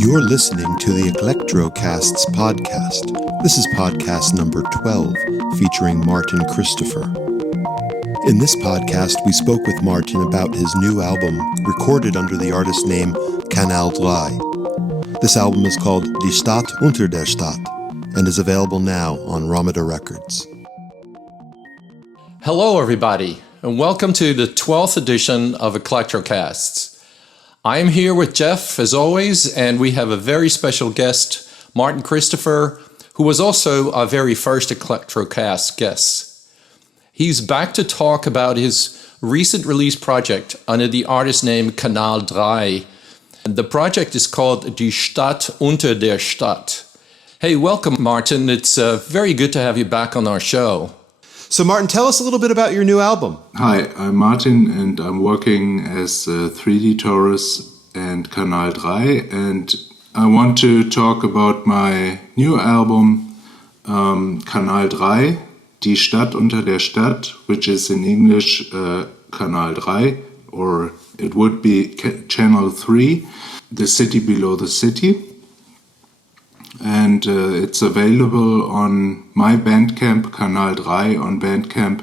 You're listening to the Electrocasts podcast. This is podcast number 12, featuring Martin Christopher. In this podcast, we spoke with Martin about his new album, recorded under the artist name Kanal Drei. This album is called Die Stadt, Unter der Stadt, and is available now on Romeda Records. Hello, everybody, and welcome to the 12th edition of Electrocasts. I am here with Jeff, as always, and we have a very special guest, Martin Christopher, who was also our very first Electrocast guest. He's back to talk about his recent release project under the artist name Kanal Drei. The project is called Die Stadt, Unter der Stadt. Hey, welcome, Martin. It's very good to have you back on our show. So Martin, tell us a little bit about your new album. Hi, I'm Martin and I'm working as 3D Taurus and Kanal Drei, and I want to talk about my new album Kanal Drei, Die Stadt unter der Stadt, which is in English Kanal Drei, or it would be Channel 3, the city below the city. And it's available on my Bandcamp, Kanal Drei on Bandcamp,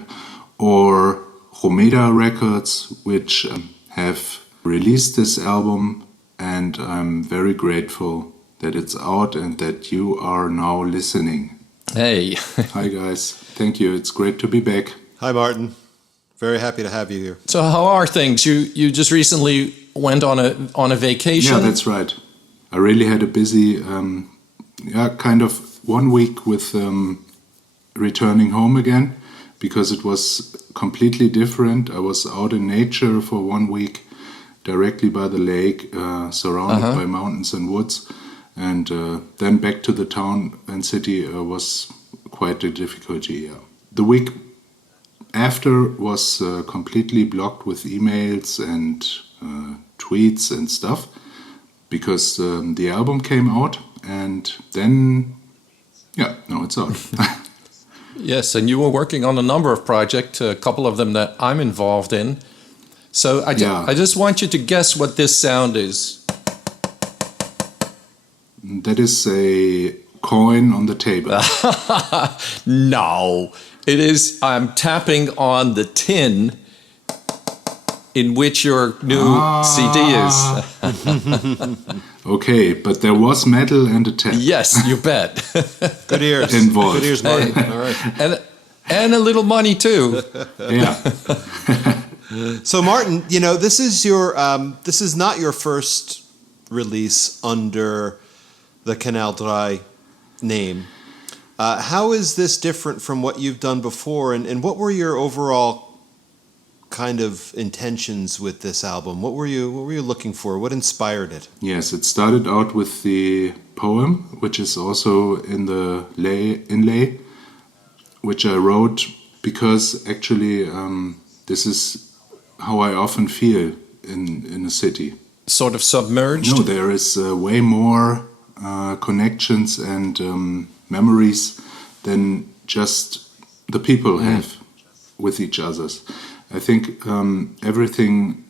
or Romeda Records, which have released this album, and I'm very grateful that it's out and that you are now listening. Hey. Hi guys, thank you, it's great to be back. Hi Martin, very happy to have you here. So how are things? You just recently went on a vacation? Yeah, that's right. I really had a busy kind of 1 week with returning home again, because it was completely different. I was out in nature for 1 week, directly by the lake, surrounded by mountains and woods, and then back to the town and city was quite a difficulty. Yeah. The week after was completely blocked with emails and tweets and stuff, because the album came out. And then, now it's out. Yes, and you were working on a number of projects, a couple of them that I'm involved in. So I just want you to guess what this sound is. That is a coin on the table. No, it is, I'm tapping on the tin in which your new CD is. Okay, but there was metal and a tap. Yes, you bet. Good ears. Involved. Good ears, Martin. All right. And a little money too. Yeah. So Martin, this is not your first release under the Kanal Drei name. How is this different from what you've done before, and what were your overall kind of intentions with this album? What were you looking for? What inspired it? Yes, it started out with the poem, which is also in the inlay, which I wrote because actually this is how I often feel in a city. Sort of submerged? No, there is way more connections and memories than just the people have with each other. I think everything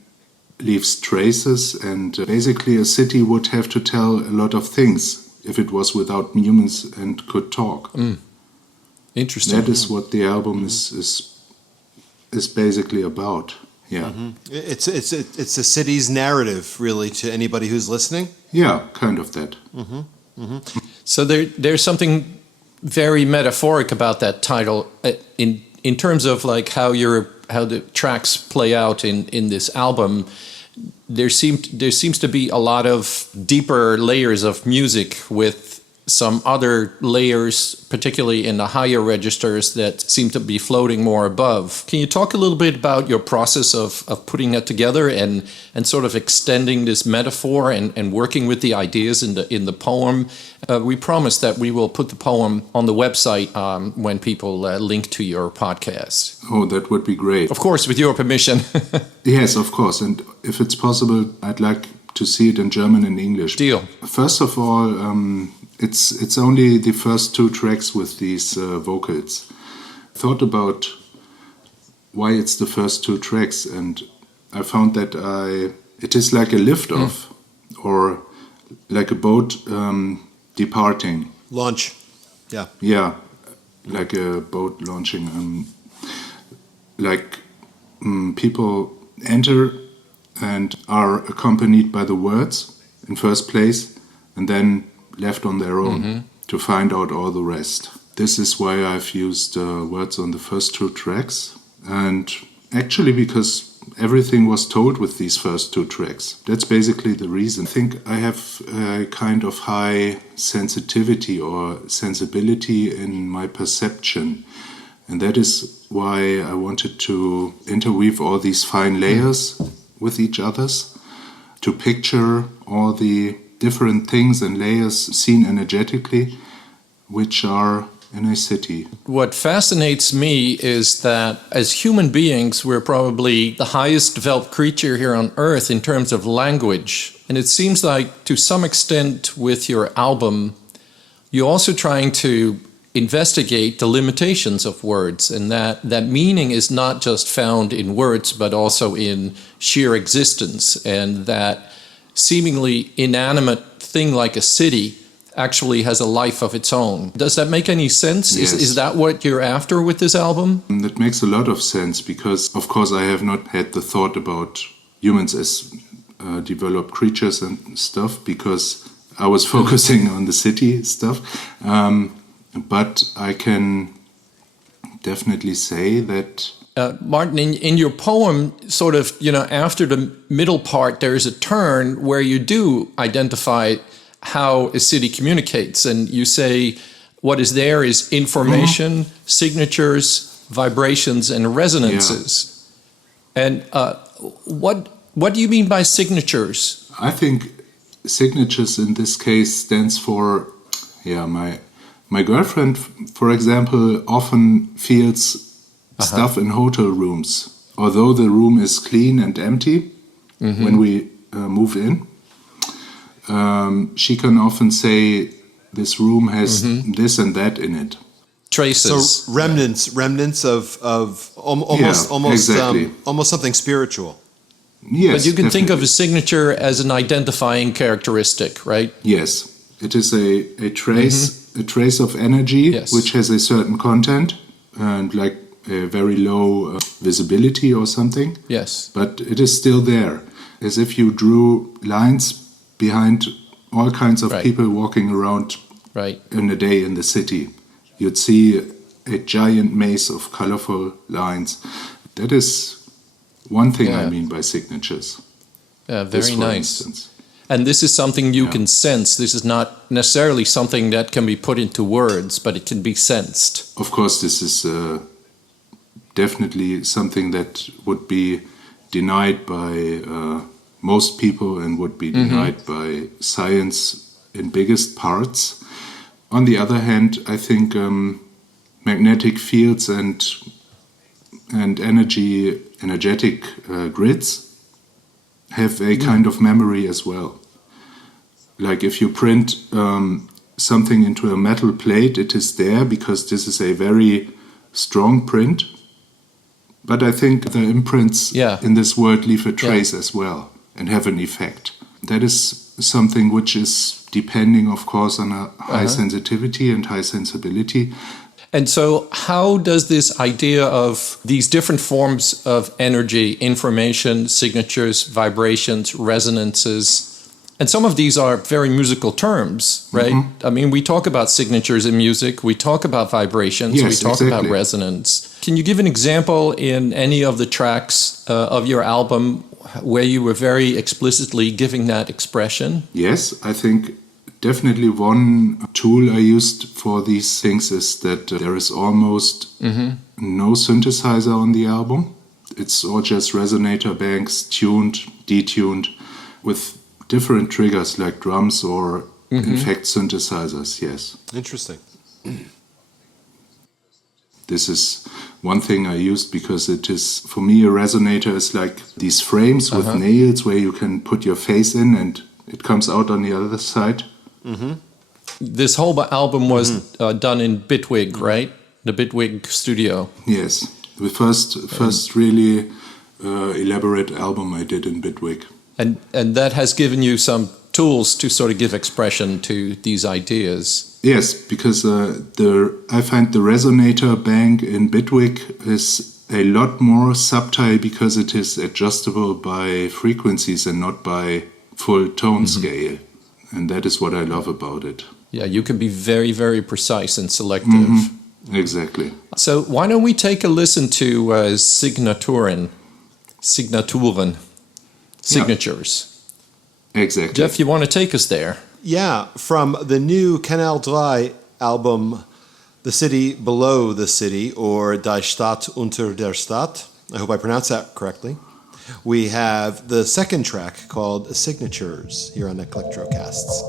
leaves traces, and basically a city would have to tell a lot of things if it was without humans and could talk. Interesting. That is what the album is basically about. Yeah. Mm-hmm. It's a city's narrative, really, to anybody who's listening. Yeah, kind of that. Mm-hmm. Mm-hmm. So there's something very metaphoric about that title in terms of like how the tracks play out in this album. There seems to be a lot of deeper layers of music with some other layers, particularly in the higher registers, that seem to be floating more above. Can you talk a little bit about your process of putting that together and sort of extending this metaphor and working with the ideas in the poem? We promise that we will put the poem on the website when people link to your podcast. Oh, that would be great. Of course, with your permission. Yes, of course. And if it's possible, I'd like to see it in German and English. Deal. First of all, it's only the first 2 tracks with these vocals. I thought about why it's the first 2 tracks, and I found that it is like a lift-off or like a boat departing. Launch. Yeah. Yeah, like a boat launching. People enter and are accompanied by the words in first place, and then left on their own to find out all the rest. This is why I've used words on the first two tracks, and actually because everything was told with these first two tracks. That's basically the reason. I think I have a kind of high sensitivity or sensibility in my perception, and that is why I wanted to interweave all these fine layers with each others, to picture all the different things and layers seen energetically, which are in a city. What fascinates me is that as human beings, we're probably the highest developed creature here on Earth in terms of language. And it seems like to some extent with your album, you're also trying to investigate the limitations of words, and that meaning is not just found in words, but also in sheer existence, and that seemingly inanimate thing like a city actually has a life of its own. Does that make any sense? Yes. Is that what you're after with this album? That makes a lot of sense because, of course, I have not had the thought about humans as developed creatures and stuff because I was focusing on the city stuff. But I can definitely say that... Martin, in your poem, sort of, after the middle part, there is a turn where you do identify how a city communicates. And you say what is there is information, signatures, vibrations, and resonances. Yeah. And what do you mean by signatures? I think signatures in this case stands for, my girlfriend, for example, often feels stuff in hotel rooms. Although the room is clean and empty when we move in, she can often say this room has this and that in it. Traces. So remnants of almost exactly. Almost something spiritual. Yes, but you can definitely. think of a signature as an identifying characteristic, right? Yes, it is a trace of energy which has a certain content and like a very low visibility or something. Yes. But it is still there, as if you drew lines behind all kinds of people walking around in a day in the city. You'd see a giant maze of colorful lines. That is one thing I mean by signatures. Very nice. Instance. And this is something you can sense. This is not necessarily something that can be put into words, but it can be sensed. Of course, this is definitely something that would be denied by most people and would be denied by science in biggest parts. On the other hand, I think magnetic fields and energetic grids have a kind of memory as well. Like if you print something into a metal plate, it is there because this is a very strong print. But I think the imprints in this world leave a trace as well and have an effect. That is something which is depending, of course, on a high sensitivity and high sensibility. And so how does this idea of these different forms of energy, information, signatures, vibrations, resonances, and some of these are very musical terms, right? I mean, we talk about signatures in music, we talk about vibrations, we talk about resonance. Can you give an example in any of the tracks of your album where you were very explicitly giving that expression? Yes, I think definitely one tool I used for these things is that there is almost no synthesizer on the album. It's all just resonator banks, tuned, detuned, with different triggers like drums or in fact synthesizers, yes. Interesting. This is one thing I used because it is, for me, a resonator is like these frames with nails where you can put your face in and it comes out on the other side. This whole album was done in Bitwig, right? The Bitwig studio. Yes, the first really elaborate album I did in Bitwig. And that has given you some tools to sort of give expression to these ideas. Yes, because I find the resonator bank in Bitwig is a lot more subtle because it is adjustable by frequencies and not by full tone scale. And that is what I love about it. Yeah, you can be very, very precise and selective. Exactly. So why don't we take a listen to signatures. Exactly. Jeff, you want to take us there? Yeah, from the new Kanal Drei album, The City Below the City, or Die Stadt Unter der Stadt. I hope I pronounced that correctly. We have the second track called Signatures here on Electrocasts.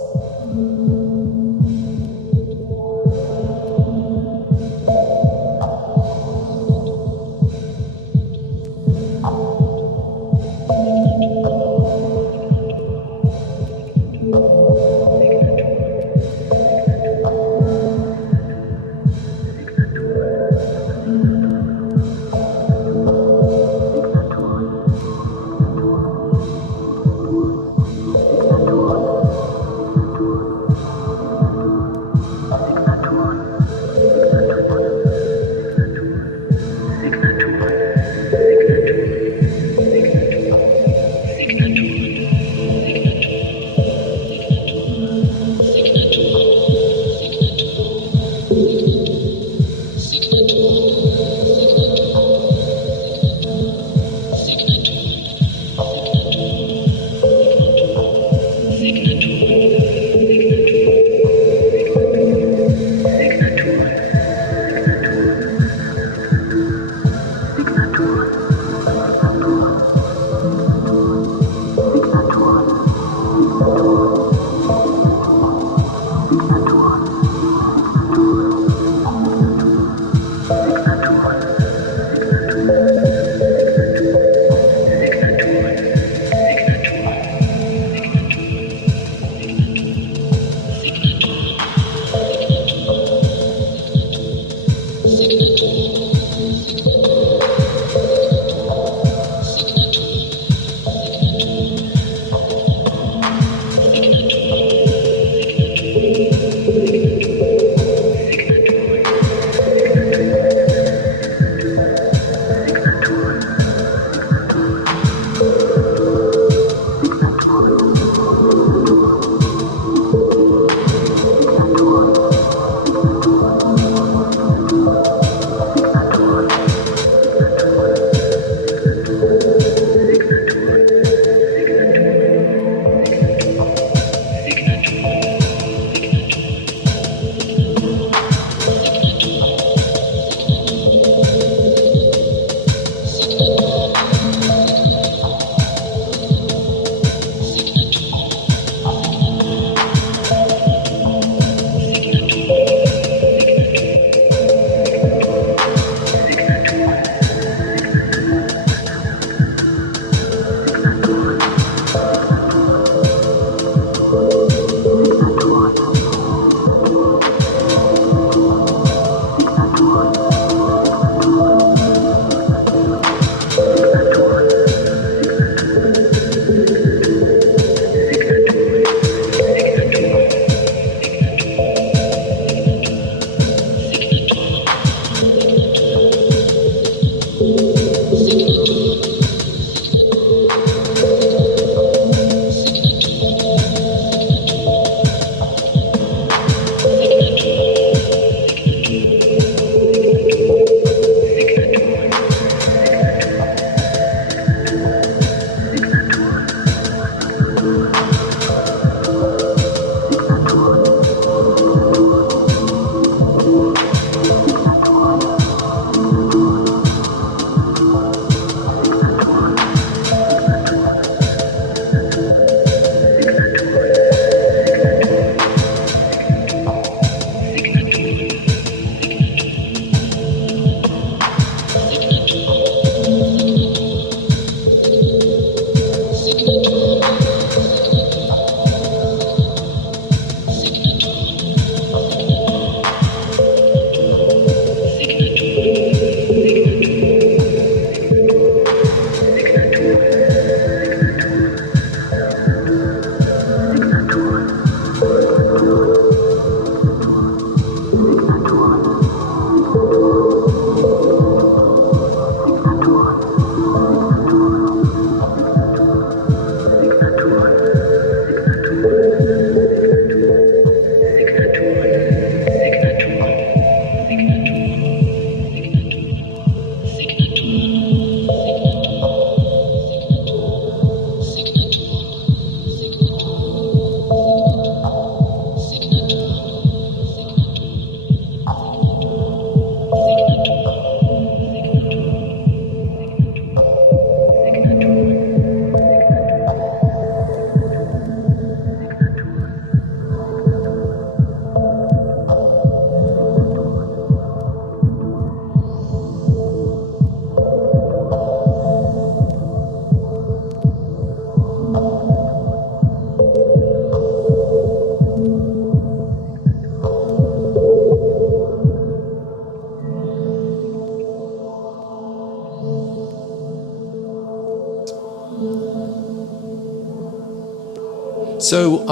So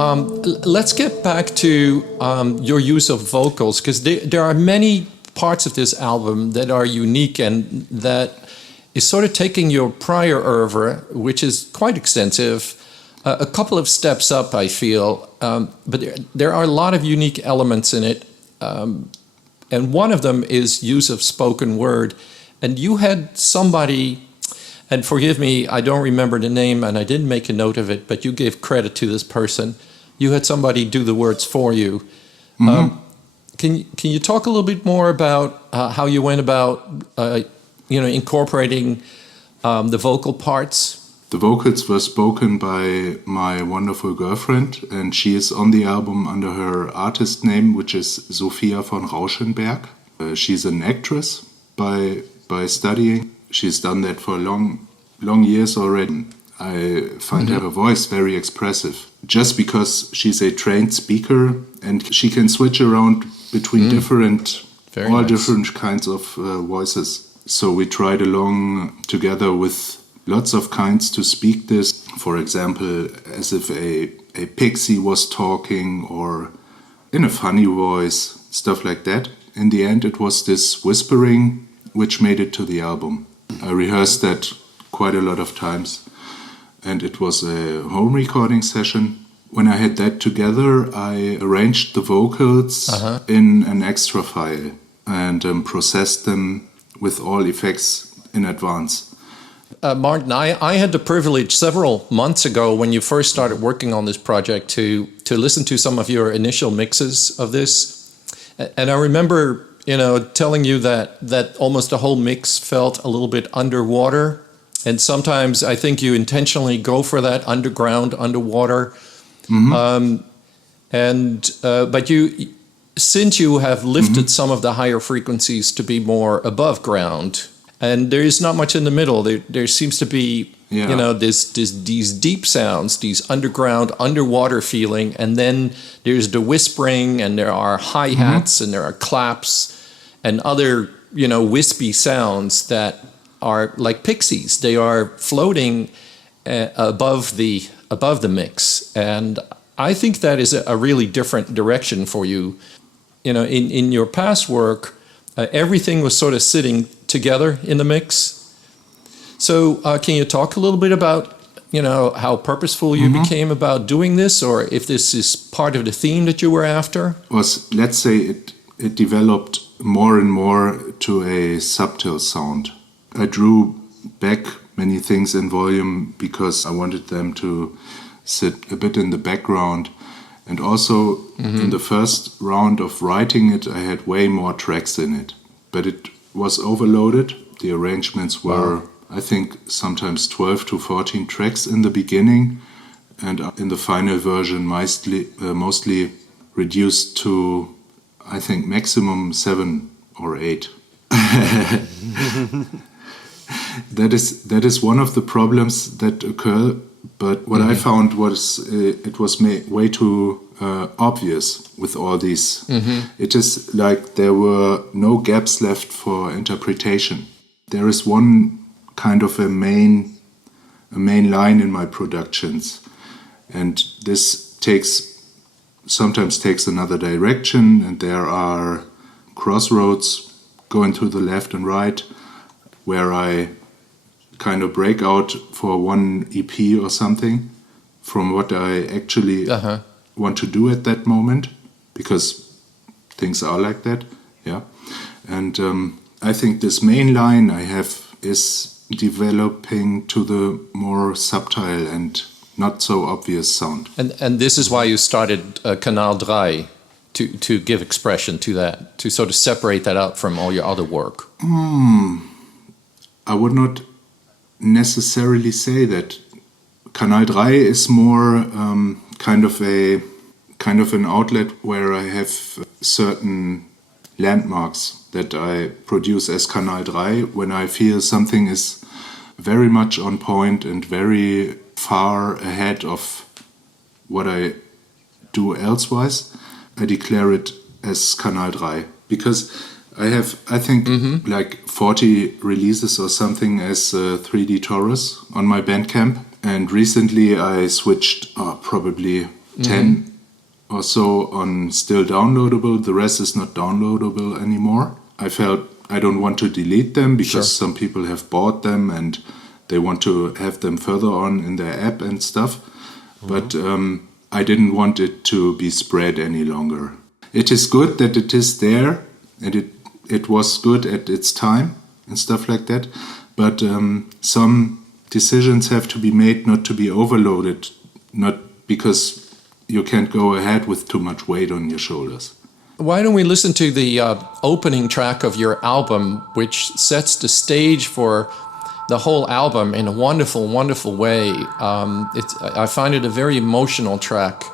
let's get back to your use of vocals, because there are many parts of this album that are unique and that is sort of taking your prior oeuvre, which is quite extensive, a couple of steps up, I feel. But there are a lot of unique elements in it. And one of them is use of spoken word. And you had somebody, and forgive me, I don't remember the name and I didn't make a note of it, but you gave credit to this person. You had somebody do the words for you. Mm-hmm. Can you talk a little bit more about how you went about incorporating the vocal parts? The vocals were spoken by my wonderful girlfriend, and she is on the album under her artist name, which is Sophia von Rauschenberg. She's an actress by studying. She's done that for long years already. I find her voice very expressive, just because she's a trained speaker and she can switch around between different kinds of voices. So we tried along together with lots of kinds to speak this. For example, as if a pixie was talking, or in a funny voice, stuff like that. In the end, it was this whispering which made it to the album. I rehearsed that quite a lot of times, and it was a home recording session. When I had that together, I arranged the vocals in an extra file and processed them with all effects in advance. Martin, I had the privilege several months ago, when you first started working on this project, to listen to some of your initial mixes of this. And I remember, telling you that almost the whole mix felt a little bit underwater. And sometimes I think you intentionally go for that underwater. Mm-hmm. But since you have lifted some of the higher frequencies to be more above ground, and there is not much in the middle. There seems to be, these deep sounds, these underwater feeling, and then there's the whispering, and there are hi-hats, and there are claps, and other, wispy sounds that are like pixies. They are floating above the mix, and I think that is a really different direction for you. In your past work, everything was sort of sitting together in the mix. So can you talk a little bit about, how purposeful you became about doing this, or if this is part of the theme that you were after? Let's say it developed more and more to a subtle sound. I drew back many things in volume because I wanted them to sit a bit in the background. And also in the first round of writing it, I had way more tracks in it. But it was overloaded. The arrangements were, I think, sometimes 12 to 14 tracks in the beginning, and in the final version mostly reduced to, I think, maximum 7 or 8. That is one of the problems that occur. But what I found was it was way too obvious with all these. It is like there were no gaps left for interpretation. There is one kind of a main line in my productions, and this sometimes takes another direction, and there are crossroads, going to the left and right, where I kind of break out for one EP or something from what I actually want to do at that moment, because things are like that, yeah. And I think this main line I have is developing to the more subtle and not so obvious sound. And this is why you started Kanal Drei, to give expression to that, to sort of separate that out from all your other work. I would not necessarily say that. Kanal Drei is more kind of an outlet where I have certain landmarks that I produce as Kanal Drei when I feel something is very much on point and very far ahead of what I do elsewise. I declare it as Kanal Drei because I have, I think, like 40 releases or something as 3D Taurus on my Bandcamp. And recently I switched probably 10 or so on still downloadable. The rest is not downloadable anymore. I felt I don't want to delete them because some people have bought them and they want to have them further on in their app and stuff. But I didn't want it to be spread any longer. It is good that it is there, and it was good at its time and stuff like that. But some decisions have to be made not to be overloaded, not because you can't go ahead with too much weight on your shoulders. Why don't we listen to the opening track of your album, which sets the stage for the whole album in a wonderful, wonderful way. I find it a very emotional track.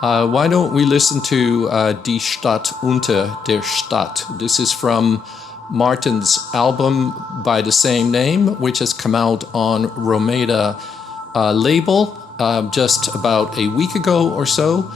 Why don't we listen to Die Stadt Unter der Stadt? This is from Martin's album by the same name, which has come out on Romeda label just about a week ago or so.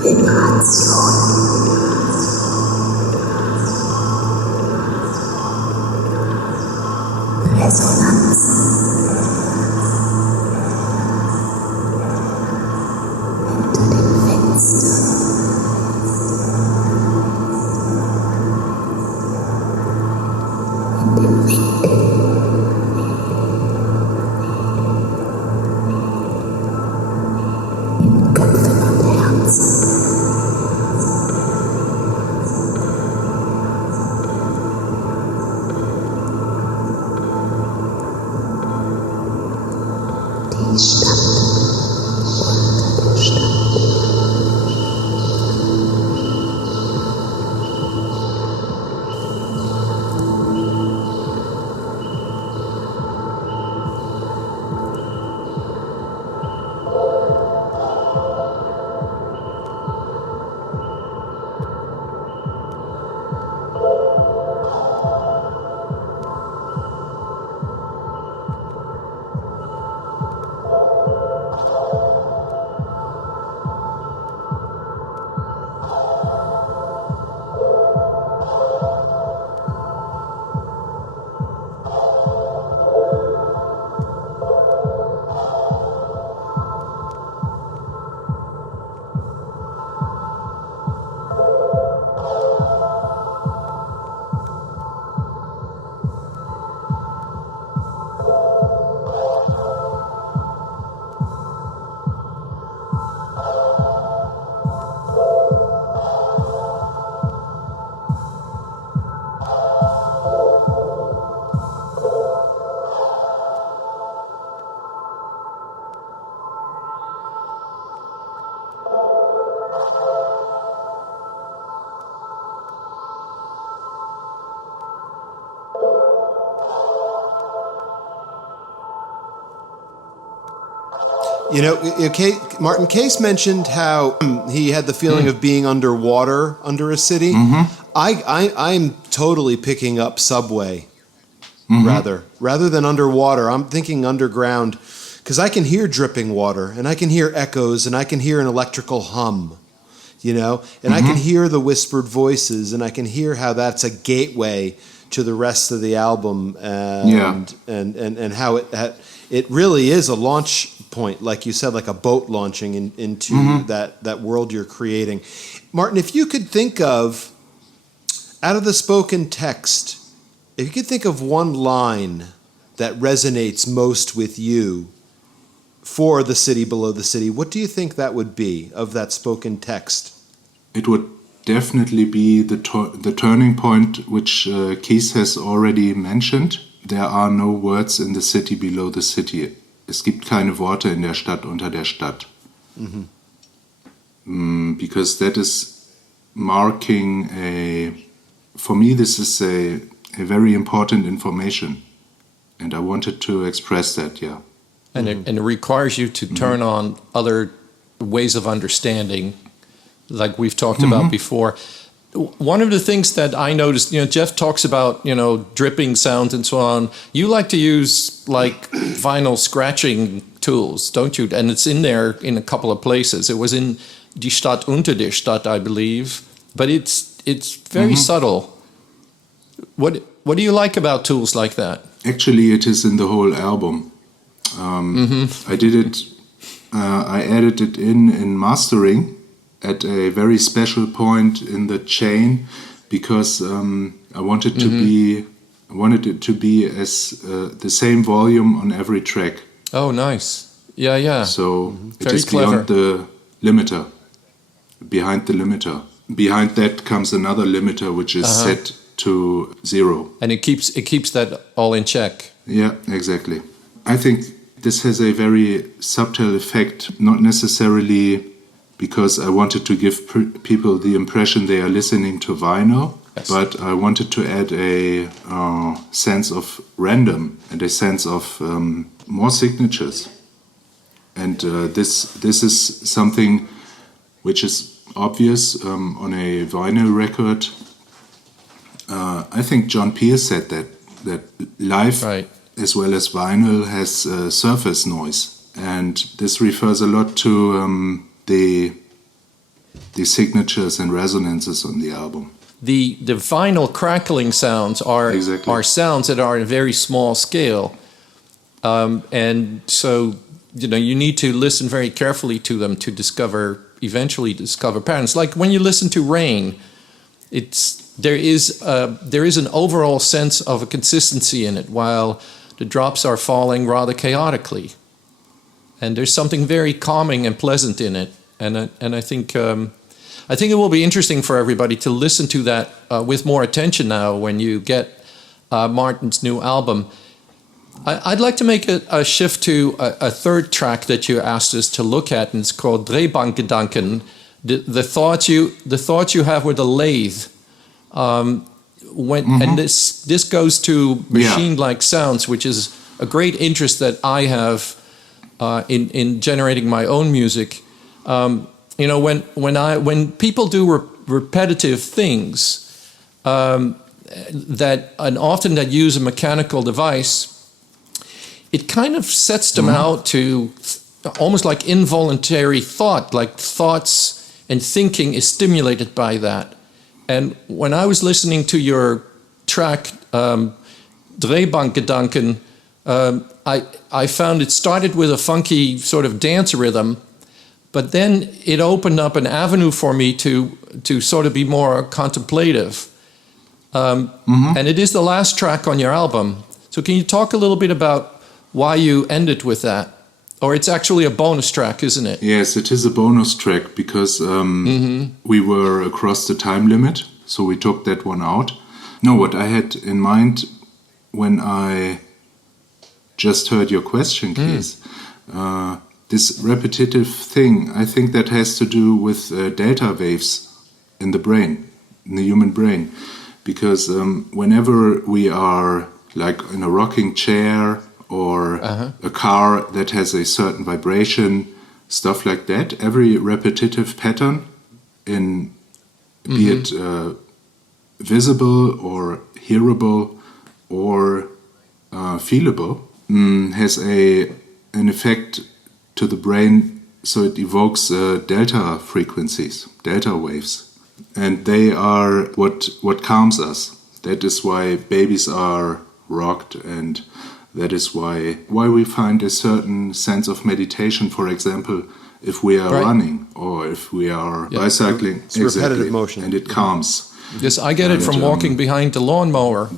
Die Stadt unter der Stadt. You know, Martin Case mentioned how he had the feeling of being underwater under a city. I'm totally picking up subway rather than underwater. I'm thinking underground because I can hear dripping water and I can hear echoes and I can hear an electrical hum, you know, and I can hear the whispered voices and I can hear how that's a gateway to the rest of the album and how it really is a launch point, like you said, like a boat launching into that world you're creating. Martin, if you could think of, out of the spoken text, if you could think of one line that resonates most with you for The City Below the City, what do you think that would be of that spoken text? It would definitely be the turning point, which Keith has already mentioned. There are no words in the city below the city. Es gibt keine Worte in der Stadt unter der Stadt. Because that is marking for me this is a very important information. And I wanted to express that, yeah. And it requires you to turn on other ways of understanding, like we've talked about before. One of the things that I noticed, you know, Jeff talks about, you know, dripping sounds and so on. You like to use like vinyl scratching tools, don't you? And it's in there in a couple of places. It was in Die Stadt Unter der Stadt, I believe, but it's very subtle. What do you like about tools like that? Actually, it is in the whole album. I did it. I added it in mastering at a very special point in the chain because I wanted it to be as the same volume on every track. Oh, nice. Yeah. So it Very is clever. beyond the limiter. Behind the limiter. Behind that comes another limiter which is set to 0. And it keeps that all in check. Yeah, exactly. I think this has a very subtle effect, not necessarily because I wanted to give people the impression they are listening to vinyl, but I wanted to add a sense of random and a sense of more signatures. And this is something which is obvious on a vinyl record. I think John Pierce said that live as well as vinyl has surface noise, and this refers a lot to the the signatures and resonances on the album. The vinyl crackling sounds are sounds that are in a very small scale, and so you need to listen very carefully to them to eventually discover patterns. Like when you listen to rain, there is an overall sense of a consistency in it, while the drops are falling rather chaotically, and there's something very calming and pleasant in it. And I think it will be interesting for everybody to listen to that with more attention now when you get Martin's new album. I'd like to make a shift to a third track that you asked us to look at, and it's called Drehbankgedanken. The thoughts you have with a lathe. And this goes to machine-like sounds, which is a great interest that I have in generating my own music. When people do repetitive things and often that use a mechanical device, it kind of sets them out to almost like involuntary thought, like thoughts and thinking is stimulated by that. And when I was listening to your track, Drehbankgedanken, I found it started with a funky sort of dance rhythm, but then it opened up an avenue for me to sort of be more contemplative. And it is the last track on your album. So can you talk a little bit about why you ended with that? Or it's actually a bonus track, isn't it? Yes, it is a bonus track because we were across the time limit, so we took that one out. No, what I had in mind when I just heard your question, Keith, this repetitive thing, I think that has to do with delta waves in the brain, in the human brain. Because whenever we are like in a rocking chair or a car that has a certain vibration, stuff like that, every repetitive pattern in be it visible or hearable or feelable has an effect to the brain, so it evokes delta frequencies, delta waves. And they are what calms us. That is why babies are rocked, and that is why we find a certain sense of meditation, for example, if we are running or if we are bicycling. It's repetitive motion. And it calms. Yes, I get it from walking behind the lawnmower.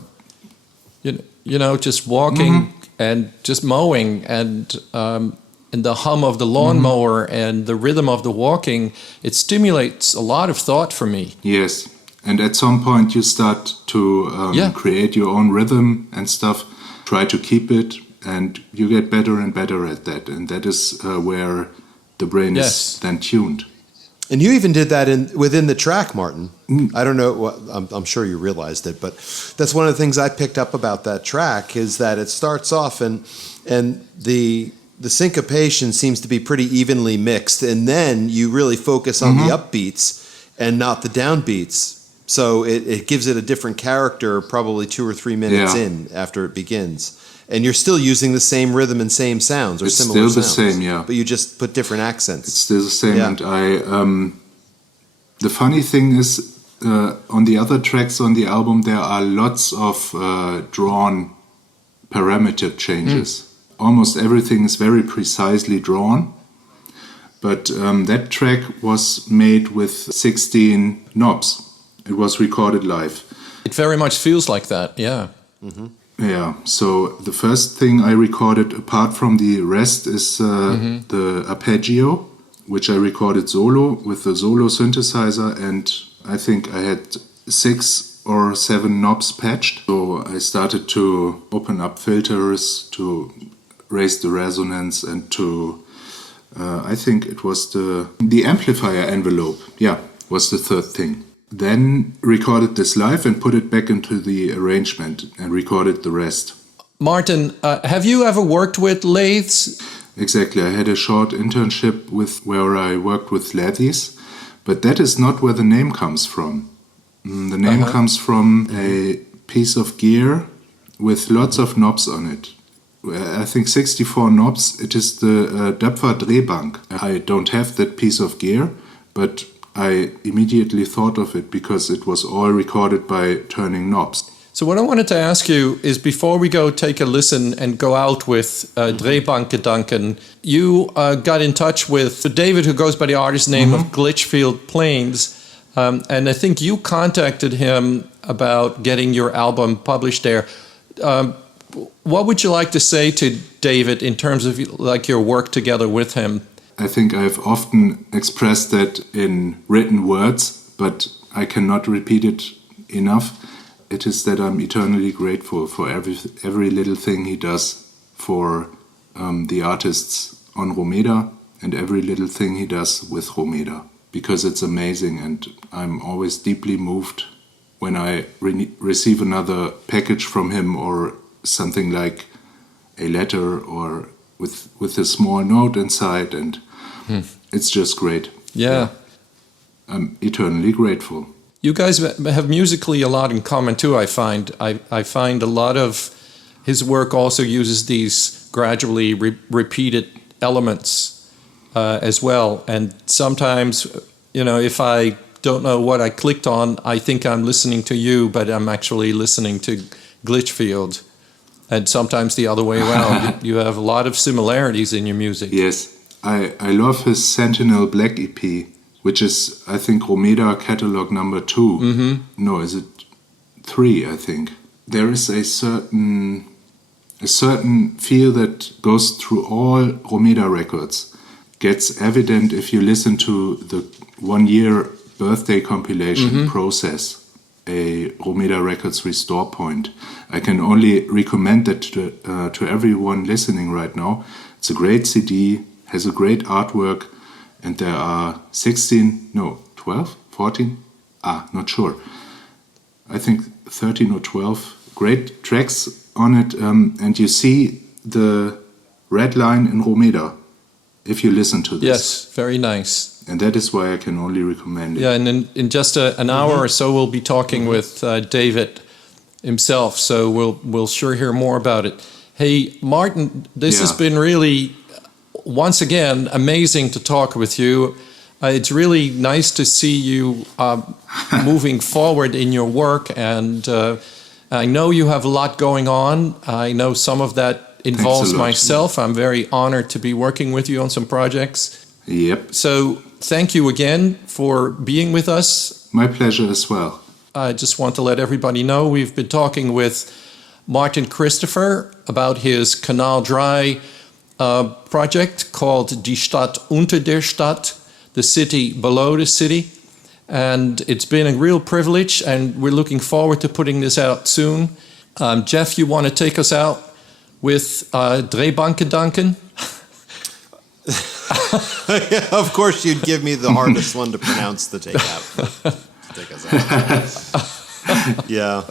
Just walking and just mowing and the hum of the lawnmower and the rhythm of the walking, it stimulates a lot of thought for me. Yes, and at some point you start to create your own rhythm and stuff, try to keep it, and you get better and better at that. And that is where the brain is then tuned. And you even did that within the track, Martin. I don't know, I'm sure you realized it, but that's one of the things I picked up about that track is that it starts off and the syncopation seems to be pretty evenly mixed, and then you really focus on the upbeats and not the downbeats. So it gives it a different character probably 2 or 3 minutes in after it begins. And you're still using the same rhythm and same sounds or it's similar sounds. It's still the same, But you just put different accents. It's still the same. Yeah. And the funny thing is, on the other tracks on the album, there are lots of drawn parameter changes. Almost everything is very precisely drawn. But that track was made with 16 knobs. It was recorded live. It very much feels like that, yeah. Yeah, so the first thing I recorded apart from the rest is the arpeggio, which I recorded solo with the solo synthesizer, and I think I had 6 or 7 knobs patched. So I started to open up filters, to raise the resonance, and to, I think it was the amplifier envelope, was the third thing. Then recorded this live and put it back into the arrangement and recorded the rest. Martin, have you ever worked with lathes? Exactly. I had a short internship where I worked with lathes, but that is not where the name comes from. The name comes from a piece of gear with lots of knobs on it. I think 64 knobs. It is the Döpfer Drehbank. I don't have that piece of gear, but I immediately thought of it because it was all recorded by turning knobs. So what I wanted to ask you is, before we go take a listen and go out with Drehbankgedanken, you got in touch with David, who goes by the artist name of Glitchfield Plains, and I think you contacted him about getting your album published there. What would you like to say to David in terms of like your work together with him? I think I've often expressed that in written words, but I cannot repeat it enough. It is that I'm eternally grateful for every little thing he does for the artists on Romeda, and every little thing he does with Romeda, because it's amazing, and I'm always deeply moved when I receive another package from him, or something like a letter, or with a small note inside, and it's just great. Yeah. I'm eternally grateful. You guys have musically a lot in common too, I find. I find a lot of his work also uses these gradually repeated elements as well. And sometimes, if I don't know what I clicked on, I think I'm listening to you, but I'm actually listening to Glitchfield. And sometimes the other way around. You have a lot of similarities in your music. Yes. I love his Sentinel Black EP, which is, I think, Romeda catalog number 2. No, is it 3, I think. There is a certain feel that goes through all Romeda records. Gets evident if you listen to the 1-year birthday compilation Process, a Romeda Records restore point. I can only recommend that to everyone listening right now. It's a great CD, has a great artwork, and there are 12, 14? Not sure. I think 13 or 12 great tracks on it, and you see the red line in Romeda if you listen to this. Yes, very nice. And that is why I can only recommend it. Yeah, and in just an hour or so, we'll be talking with David himself, so we'll sure hear more about it. Hey, Martin, this has been really, once again, amazing to talk with you. It's really nice to see you moving forward in your work, and I know you have a lot going on. I know some of that involves myself. I'm very honored to be working with you on some projects. Yep. So thank you again for being with us. My pleasure as well. I just want to let everybody know we've been talking with Martin Christopher about his Kanal Drei project called Die Stadt Unter der Stadt, the city below the city. And it's been a real privilege, and we're looking forward to putting this out soon. Jeff, you want to take us out with Drehbankgedanken? Of course, you'd give me the hardest one to pronounce the take out. Yeah.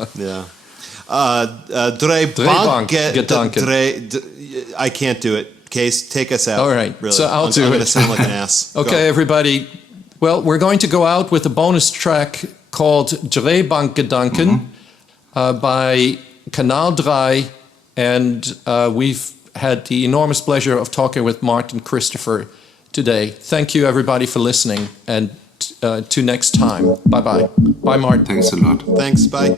Drehbankgedanken. I can't do it. Case, take us out. All right, really. so I'm going to sound like an ass. Okay, everybody. Well, we're going to go out with a bonus track called Drehbankgedanken by Kanal Drei, and we've had the enormous pleasure of talking with Martin Christopher today. Thank you, everybody, for listening, and to next time. Bye-bye. Bye, Martin. Thanks a lot. Thanks, bye.